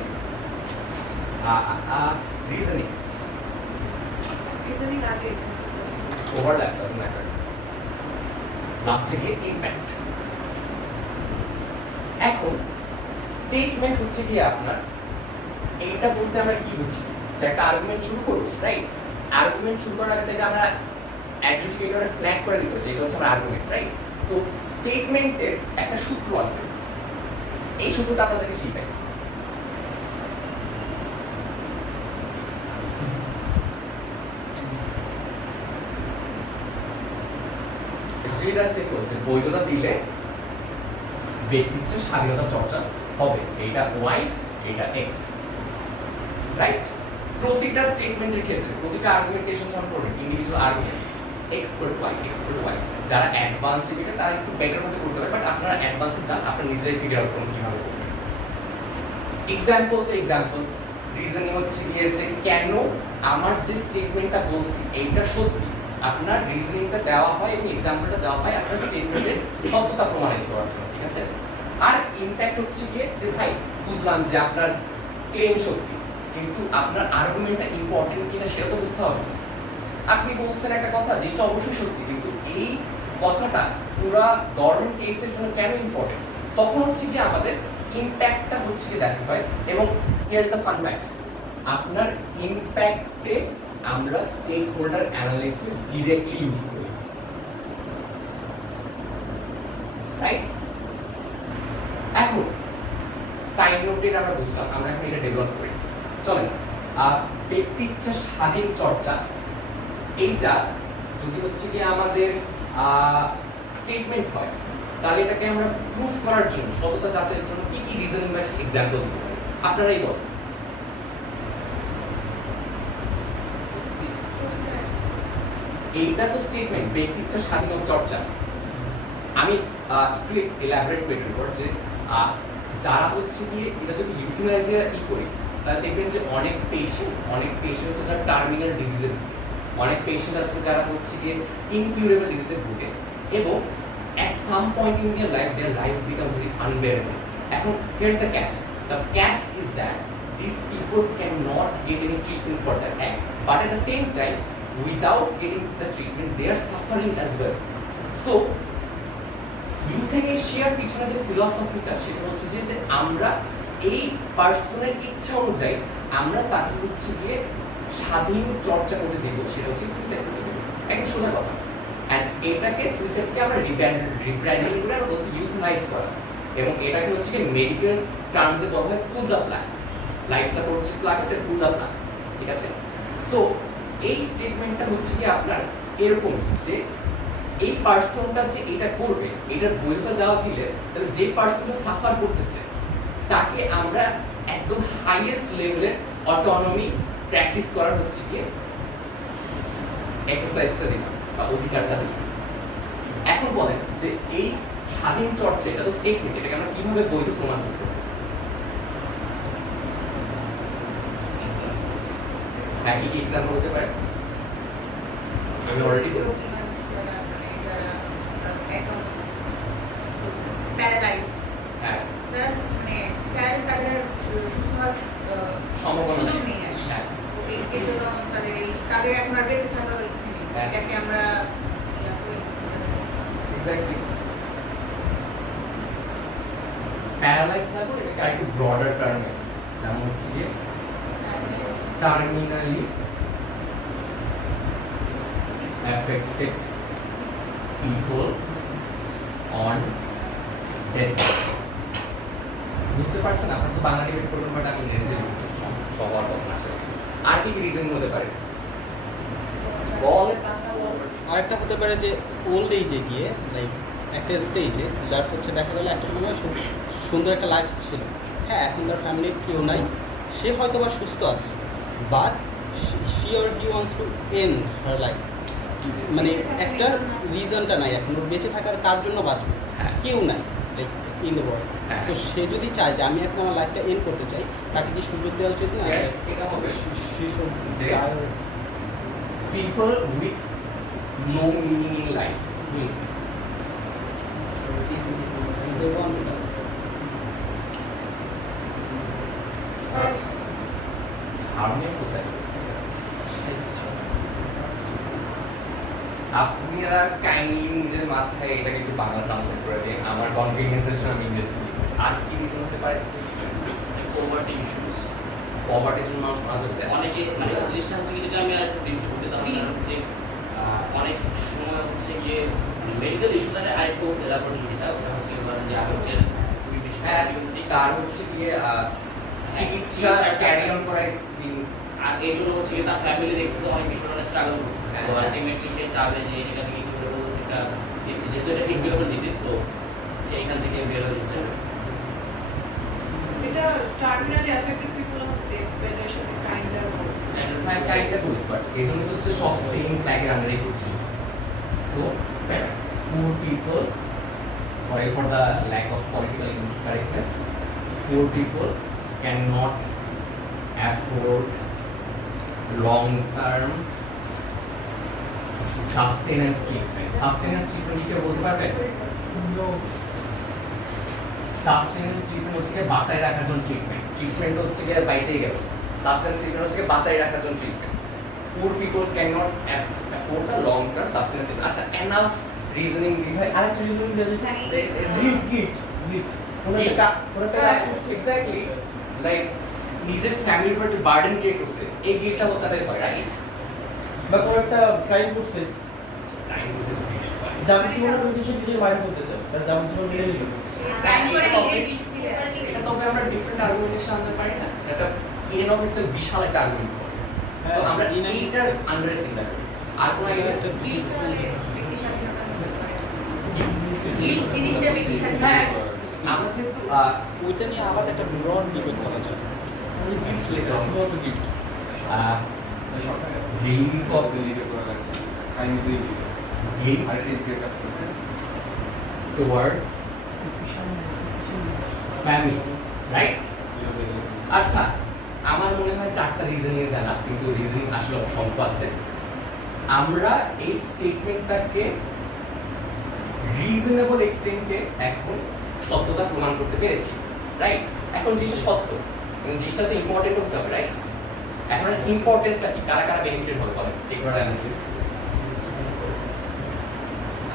রিজনিং রিজনিং আগে ওভারল্যাপ ডাজন্ট ম্যাটার লাস্টে গিয়ে ইম্প্যাক্ট এখন স্টেটমেন্ট হচ্ছে কি আপনার এইটা বলতে আমরা কি বুঝি যে একটা আর্গুমেন্ট শুরু করব রাইট আর্গুমেন্ট শুরু করার আগে থেকে আমরা অ্যাডজুডিকেটরে ফ্ল্যাগ করে দিতে যে এটা হচ্ছে আমার আর্গুমেন্ট রাইট তো স্টেটমেন্টের একটা সূত্র আছে এই সূত্রটা আপনাদেরকে শিখাই যেটা সে বলছে বৈধতা দিলে ব্যক্তির স্বাধীনতা চর্চা হবে এইটা ওয়াই এটা এক্স রাইট প্রতিটা স্টেটমেন্টের ক্ষেত্রে প্রতিটা আর্গুমেন্টেশন যখন করবেন ইন্ডিভিজুয়াল আর্গুমেন্ট এক্স করে ওয়াই এক্স করে ওয়াই যারা অ্যাডভান্স ডিবেটার তারা একটু বেটার মতো করতে পারে বাট আপনারা অ্যাডভান্সে যান আপনারা নিজেরাই ফিগার আউট করুন কিভাবে করবেন এক্সাম্পল তো এক্সাম্পল রিজনিং হচ্ছে গিয়ে যে কেন আমার যে স্টেটমেন্টটা বলছি এইটা সত্যি আপনার রিজনিংটা দেওয়া হয় এবং এক্সাম্পলটা দেওয়া হয় আপনার স্টেটমেন্টের সত্যতা প্রমাণিত করার জন্য ঠিক আছে আর ইমপ্যাক্ট হচ্ছে গিয়ে যে ভাই বুঝলাম যে আপনার ক্লেম সত্যি কিন্তু আপনার আর্গুমেন্টটা ইম্পর্টেন্ট কিনা সেটা তো বুঝতে হবে আপনি বলছেন একটা কথা যেটা অবশ্যই সত্যি কিন্তু এই কথাটা পুরো গভর্নমেন্ট কেসের জন্য কেন ইম্পর্টেন্ট তখন হচ্ছে কি আমাদের ইমপ্যাক্টটা হচ্ছে কি দেখতে হয় এবং here is the fun fact আপনার ইমপ্যাক্টে আমরা stakeholder analysis directly use করি রাইট এখন সাইড নোটেড আমরা বুঝলাম আমরা এখন এটা ডেভেলপ করি চলেন ব্যক্তি ইচ্ছা স্বাধীন চর্চা এইটা যদি হচ্ছে কি আমাদের স্টেটমেন্ট হয় তাহলে এটাকে আমরা প্রুফ করার জন্য সততা যাচাইয়ের জন্য কি কি রিজন বা এক্সাম্পল দিব আপনারাই বলুন এইটা তো স্টেটমেন্ট ব্যক্তি ইচ্ছা স্বাধীন চর্চা আমি একটু এলাবোরেট করে দেব যে যারা হচ্ছে গিয়ে এটা যদি ইউটিলাইজে করি তাহলে দেখবেন যে অনেক পেশেন্ট হচ্ছে যারা টার্মিনাল ডিজিজের অনেক পেশেন্ট আছে যারা হচ্ছে গিয়ে ইনকিউরেবল ডিজিজে ভুগে এবং at some point in their life their lives becomes very unbearable এখন here's the catch is that these people cannot get any treatment for their act but at the same time without getting the treatment they are suffering as well so ইউথেনেশিয়ার পিছনে যে ফিলসফিটা সেটা হচ্ছে যে আমরা এই পার্সনের ইচ্ছা অনুযায়ী আমরা তাকে হচ্ছে গিয়ে স্বাধীন চর্চা করতে দেব সেটা হচ্ছে সুইসাইড করতে দেব একটা সোজা কথা এন্ড এটাকে সুইসাইডকে আমরা রিব্র্যান্ডিং করে আমরা বলছি ইউথেনাইজ করা এবং এটাকে হচ্ছে মেডিকেল টার্মসে বলা হয় pull the plan life support plan আছে পুল দ্য প্ল্যান ঠিক আছে সো এই স্টেটমেন্টটা হচ্ছে কি আপনার এরকম যে এই পার্সনটা যে এটা করবে এটার বৈধতা দেওয়া দিলে তাহলে যে পার্সনটা সাফার করতেছে তাকে আমরা একদম হাইয়েস্ট লেভেলের অটোনমি প্র্যাকটিস করার হচ্ছে গিয়ে এক্সারসাইজটা দিলাম বা অধিকারটা দিলাম এখন বলেন যে এই স্বাধীন চর্চা এটা তো স্টেটমেন্ট এটাকে আমরা কিভাবে বৈধ প্রমাণ করতে পারি একই কি এক্সাম্পল হতে পারে আমি অলরেডি বলেছি প্যারালাইজড হ্যাঁ যারা মানে প্যারালাইজ তাদের সুস্থ হওয়ার সম্ভাবনা সুযোগ নেই নেই আর কি। হ্যাঁ এর জন্য তাদের এখন আর বেঁচে থাকার ইচ্ছে নেই হ্যাঁ। এটাকে আমরা ইয়া করি এক্স্যাক্টলি প্যারালাইজ না করে এটাকে আরেকটু ব্রডার টার্মে, যেমন হচ্ছে গিয়ে terminally affected people on death. বুঝতে পারছেন? আপনার তো বাংলা ডিবেট করবেন, বাট আমি ইংরেজিতে সবার কথা না আসলে আর কি রিজন হতে পারে বল। আরেকটা হতে পারে যে ওল্ড এজে গিয়ে লাইক একটা স্টেজে যার হচ্ছে দেখা গেলো একটা সময় সুন্দর একটা লাইফ ছিল, হ্যাঁ এখন তার ফ্যামিলির কেউ নাই, সে হয়তো বা সুস্থ আছে, but she or he wants to end her life, মানে একটা রিজনটা নাই এখন ওর বেঁচে থাকার কার জন্য বাঁচবে, হ্যাঁ। কেউ নাই লাইক ইন দ্য ওয়ার্ল্ড। হ্যাঁ। তো সে যদি চায় যে আমি এখন আমার লাইফটা এন্ড করতে চাই, তাকে কি সুযোগ দেওয়া উচিত না? Yes, এটা হবে। She should যে die. people with no meaning in life. They want to die. Harmonium কোথায়? আপনারা কাইন্ডলি নিজের মাথায় এটাকে একটু বাংলা ট্রান্সলেট করে দিন, আমার কনফিডেন্সের জন্য আমি ইংরেজি লিখছি। আর কি রিজন হতে পারে? পভার্টি ইস্যুস, পভার্টির জন্য মানুষ মারা যাবে। অনেকে মানে চেষ্টা হচ্ছে কি যদি আমি আর রিভিউ করতে তাহলে যে অনেক সময় হচ্ছে গিয়ে মেডিকেল ইস্যু মানে আরেকটু এলাবোরেটলি যেটা ওটা হচ্ছে ধরেন যে আমি হচ্ছে খুবই বেশি হ্যাঁ, তার হচ্ছে গিয়ে চিকিৎসা ক্যারি অন করা আর এই জন্য হচ্ছে গিয়ে তার ফ্যামিলি দেখতেছে অনেক বেশি ধরনের স্ট্রাগল করতেছে, হ্যাঁ, সো হ্যাঁ। আলটিমেটলি সে চাবে যে এটা থেকে কি করে একটা যেহেতু এটা ইনকিউরেবল ডিজিজ, সো সে এখান থেকে বের হয়ে যেতে চাবে। এটা terminally affected people of death বেডের কাইন্ড অফ হ্যাঁ কাইন্ডটা বুঝ, বাট এই জন্য তো হচ্ছে সব সেম ফ্ল্যাগের আন্ডারে করছি। So poor people, sorry for the lack of political correctness, poor people cannot afford long-term sustenance treatment. Sustenance treatment কি কেউ বলতে পারবে? Sustenance treatment হচ্ছে গিয়ে বাঁচায় রাখার জন্য ট্রিটমেন্ট। ট্রিটমেন্ট হচ্ছে গিয়ে বাইচেই গেল। Sustenance treatment হচ্ছে গিয়ে বাঁচায় রাখার জন্য treatment. Poor people cannot afford the long-term sustenance treatment. আচ্ছা, enough reasoning is আরেকটা রিজন দিয়ে গিফট এক্স্যাক্টলি লাইক নিজের ফ্যামিলির উপর একটা বার্ডেন ক্রিয়েট করছে, এই গিফটটা হতে তাদের হয়, রাইট? বা কোনো একটা ক্রাইম করছে, টাইম করছে তো ঠিক আছে। যাবজ্জীবনের রয়েছে সে নিজের মায়ের ফেলতে চায়, তার যাবজ্জীবন মেনে নিল। টাইম করে এটা নিজে তবে- গিফট ফিল এটা তবে আমরা ডিফারেন্ট আর্গুমেন্টেশন আনতে পারি না, এটা ইন অফ ইটসেলফ বিশাল একটা আর্গুমেন্ট করে। সো হ্যাঁ, আমরা in and এইটার itself. আন্ডারে চিন্তা করি। আর কোন আইডিয়া আছে? গিফট হলে ব্যক্তি স্বাধীনতা হতে পারে গিফট জিনিসটা ব্যক্তি স্বাধীনতা হ্যাঁ, আমরা যেহেতু ওইটা নিয়ে আলাদা একটা ব্রড ডিবেট করা যায়। আমি গিফট লেখা শুধুমাত্র gift relief of towards family, right? আচ্ছা, আমার মনে হয় চারটা রিজনিং জানা, কিন্তু রিজনিং আসলে অসংখ্য আছে। আমরা এই স্টেটমেন্টটাকে রিজনেবল এক্সটেন্টে এখন সত্যতা প্রমাণ করতে পেরেছি, রাইট? এখন জিনিসটা সত্য এবং জিনিসটা তো ইম্পর্টেন্ট হতে হবে, রাইট? এখন ইম্পর্টেন্সটা কি, কারা কারা বেনিফিট হবে বলেন স্টেটমেন্ট অ্যানালিসিস?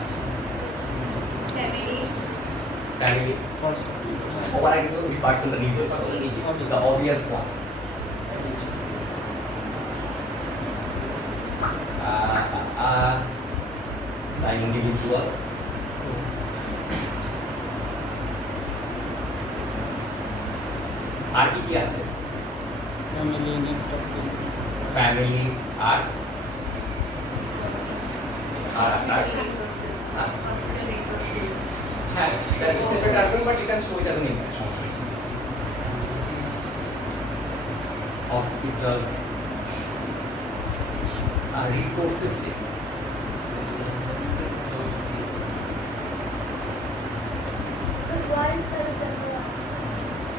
আচ্ছা, ফ্যামিলি ফ্যামিলি সবার আগে তো ওই পার্সনটা নিজে, the obvious one. The individual, আর কি কি আছে? ফ্যামিলি নেক্সট অফ ফ্যামিলি আর আর আর হ্যাঁ, that's a separate argument, but you can show it as an impact. Hospital resources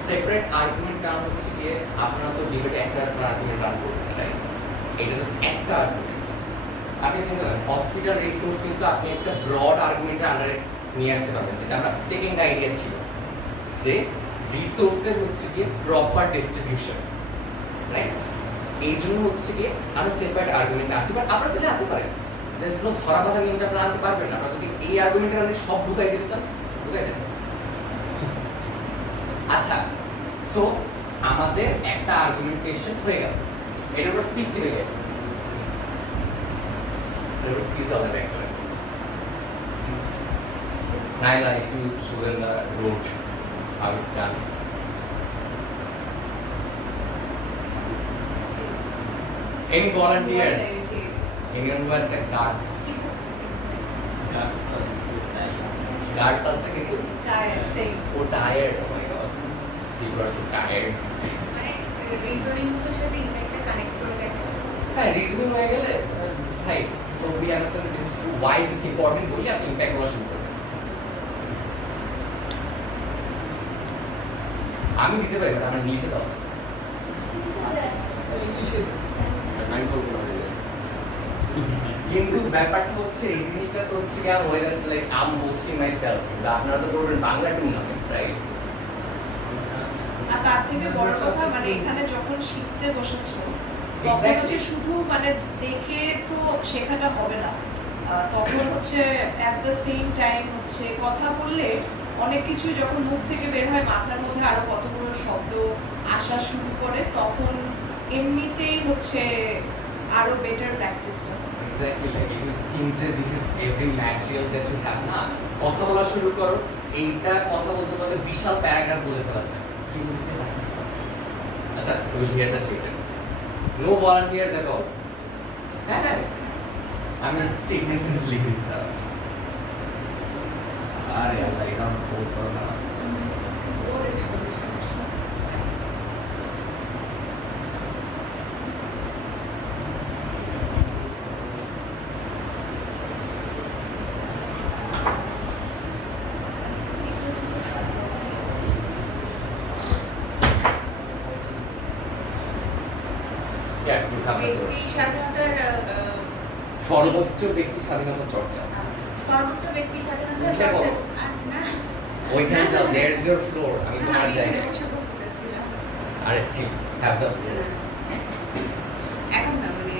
separate argument কারণ হচ্ছে গিয়ে আপনারা তো ডিবেটে একটা আর্গুমেন্ট রান করবেন, রাইট? এটা জাস্ট একটা আর্গুমেন্ট। আপনি চিন্তা করেন হসপিটাল রিসোর্স কিন্তু আপনি একটা ব্রড আর্গুমেন্টের আন্ডারে নিয়ে আসতে পারবেন, যেটা আমরা সেকেন্ড আইডিয়া ছিল যে রিসোর্সের হচ্ছে গিয়ে প্রপার ডিস্ট্রিবিউশন, রাইট? এই জন্য হচ্ছে গিয়ে আমরা সেপারেট আর্গুমেন্টে আসি, বাট আপনারা চাইলে আনতে পারেন। দেয়ার ইজ নো ধরা বাঁধা নিয়ম যে আপনারা আনতে পারবেন না। আপনারা যদি এই আর্গুমেন্টের আন্ডারে সব ঢুকাই দিতে চান, ঢুকাই দেন। আচ্ছা, সো আমাদের একটা আর্গুমেন্টেশন হয়ে গেল, এটার উপর স্পিচ দিবে কে? এটার উপর স্পিচ দেওয়া যাবে actually. Naila, if you show them the road, how it's done. Any volunteers? Anyone who are the guards? Guards are second. Oh, tired. Oh my god. People are so tired these days. রিজনিংগুলোর সাথে ইম্প্যাক্টটা connect করে দেখা হ্যাঁ, reasoning হয়ে গেলে ভাই, so we understand that this is true. Why is this important? বলে আপনি impact করা শুরু করবেন। আমি দিতে পারি, বাট আমার নিচে দাও। কিন্তু ব্যাপারটা হচ্ছে এই জিনিসটা তো হচ্ছে কি হয়ে যাচ্ছে like I am hosting my self, কিন্তু আপনারা তো করবেন বাংলা টুর্নামেন্ট, রাইট? আর তার থেকে বড় কথা মানে এখানে যখন শিখতে বসেছো তখন Exactly. হচ্ছে শুধু মানে দেখে তো শেখাটা হবে না, তখন হচ্ছে অ্যাট দ্য সেম টাইম হচ্ছে কথা বললে অনেক কিছু যখন মুখ থেকে বের হয় মাথার মধ্যে আরো কতগুলো শব্দ আসা শুরু করে, তখন এমনিতেই হচ্ছে আরো বেটার প্র্যাকটিস হয়। Exactly, like if you think that this is every material that you have, না কথা বলা শুরু করো, এইটা কথা বলতে বলতে বিশাল প্যারাগ্রাফ বলে ফেলা যায়। কি বলছে আচ্ছা, will hear that letter. No volunteers at all. হ্যাঁ, আমি স্টেটমেন্টস লিখে দিচ্ছিলাম। আরে আল্লাহ, এটা পোস্ট করো না। Yeah, you have the floor. ব্যক্তি স্বাধীনতার সর্বোচ্চ ব্যক্তি স্বাধীনতা চর্চা। সর্বোচ্চ ব্যক্তি স্বাধীনতার দেখো। চর্চা না ওইখানে যাও, দেয়ার ইজ ইউর ফ্লোর, আমি তোমার জায়গায়। আরে ঠিক, হ্যাভ দ্য ফ্লোর। এখন না মানে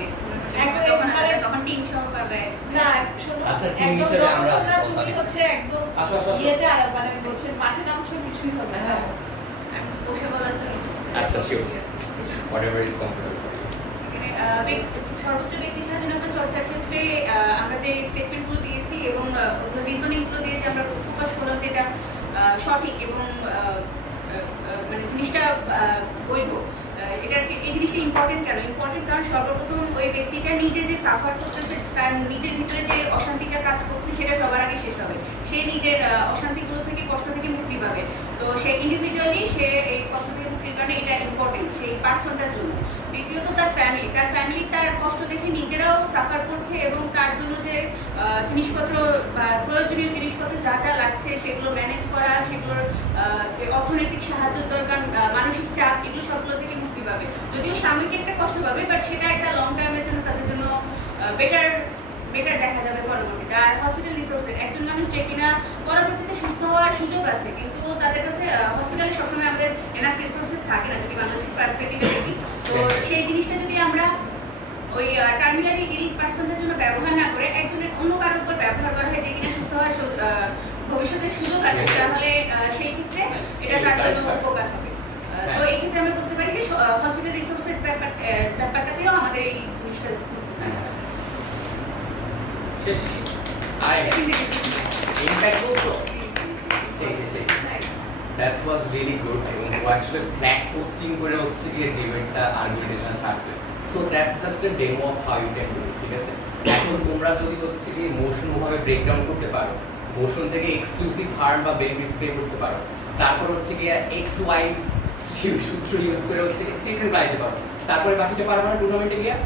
একদম তখন মানে তখন টিম সহ পারবে না শোনো, আচ্ছা, team একদম হিসেবে আমরা যতক্ষণ না আছি, তুমি sorry. হচ্ছে একদম আসো, আসো, আসো। ইয়েতে আর মানে বলছেন মাঠে নামছো কিছুই হবে না। আমি বসে বলার জন্য আচ্ছা, sure. Whatever is comfortable for you. সর্বোচ্চ ব্যক্তি স্বাধীনতা চর্চার ক্ষেত্রে আমরা যে স্টেটমেন্টগুলো দিয়েছি এবং রিজনিংগুলো দিয়ে যে আমরা প্রকাশ করলাম যেটা সঠিক এবং মানে জিনিসটা বৈধ, এটার এই জিনিসটা ইম্পর্টেন্ট কেন? ইম্পর্টেন্ট কারণ সর্বপ্রথম ওই ব্যক্তিটা নিজে যে সাফার করতেছে, তার নিজের ভিতরে যে অশান্তিটা কাজ করছে সেটা সবার আগে শেষ হবে। সে নিজের অশান্তিগুলো থেকে, কষ্ট থেকে মুক্তি পাবে। তো সে ইন্ডিভিজুয়ালি সে এই কষ্ট থেকে মুক্তির কারণে এটা ইম্পর্টেন্ট সেই পার্সনটার জন্য। দ্বিতীয়ত তার ফ্যামিলি তার কষ্ট দেখে নিজেরাও সাফার করছে এবং তার জন্য যে জিনিসপত্র বা প্রয়োজনীয় জিনিসপত্র যা যা লাগছে সেগুলো ম্যানেজ করা, সেগুলোর যে অর্থনৈতিক সাহায্য দরকার, মানসিক চাপ, এগুলো সবগুলো থেকে মুক্তি পাবে। যদিও সাময়িক একটা কষ্ট পাবে, বাট সেটা একটা লং টার্মের জন্য তাদের জন্য বেটার দেখা যাবে পরবর্তীতে। আর হসপিটাল রিসোর্সের একজন মানুষ যে কিনা পরবর্তীতে সুস্থ হওয়ার সুযোগ আছে, কিন্তু তাদের কাছে হসপিটালে সবসময় আমাদের এনাফ রিসোর্সেস থাকে না যদি বাংলাদেশের পার্সপেক্টিভে দেখি। তো সেই জিনিসটা যদি আমরা ওই টার্মিনালি ইল পার্সনটার জন্য ব্যবহার না করে একজনের অন্য কারোর উপর ব্যবহার করা হয় যে কিনা সুস্থ হওয়ার ভবিষ্যতের সুযোগ আছে, তাহলে সেই ক্ষেত্রে এটা তার জন্য উপকার হবে। তো এই ক্ষেত্রে আমরা বলতে পারি যে হসপিটাল রিসোর্সের ব্যাপারটাতেও আমাদের এই জিনিসটা Impact also. That was really good. এবং ও actually flag posting করে হচ্ছে গিয়ে ডিবেটটা আর্গুমেন্টেশন ছাড়ছে। So that's just a demo of how you can do it. ঠিক আছে? এখন তোমরা যদি হচ্ছে গিয়ে মোশন ওভাবে ব্রেকডাউন করতে পারো, মোশন থেকে এক্সক্লুসিভ হার্ম বা বেনিফিটস বের করতে পারো, তারপর হচ্ছে গিয়ে এক্স ওয়াই সূত্র ইউজ করে হচ্ছে স্টেটমেন্ট বানাইতে পারো, তারপরে বাকিটা পারবো না টুর্নামেন্টে গিয়া।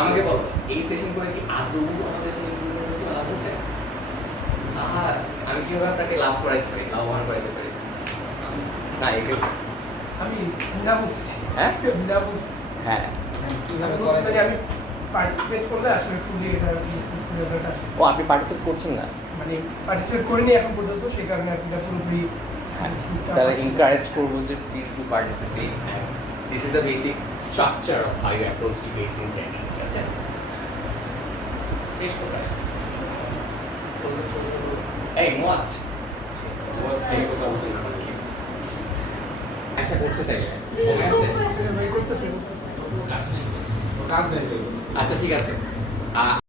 আমাকে বলো, এই সেশন করে কি আদৌ আমাদের কোনো ইমপ্রুভমেন্ট হচ্ছে বা লাভ হচ্ছে? আমি কিভাবে আপনাকে লাভ করাইতে পারি, লাভবান করাইতে পারি? না, এটা আমি বিনা বলছি। হ্যাঁ? বিনা বলছি। হ্যাঁ, আমি বলছি মানে আমি পার্টিসিপেট করলে আসলে ট্রুলি এটা রেজাল্ট আসে। ও আপনি পার্টিসিপেট করছেন না? মানে পার্টিসিপেট করিনি এখন পর্যন্ত, সেই কারণে আপনি পুরোপুরি তাহলে এনকারেজ করবো যে please to participate. This is the basic structure of how you approach debates in general. ঠিক আছে, শেষ কোথায়? এই মচ আশা করছে তাই সময় আছে কাজ নেই আচ্ছা ঠিক আছে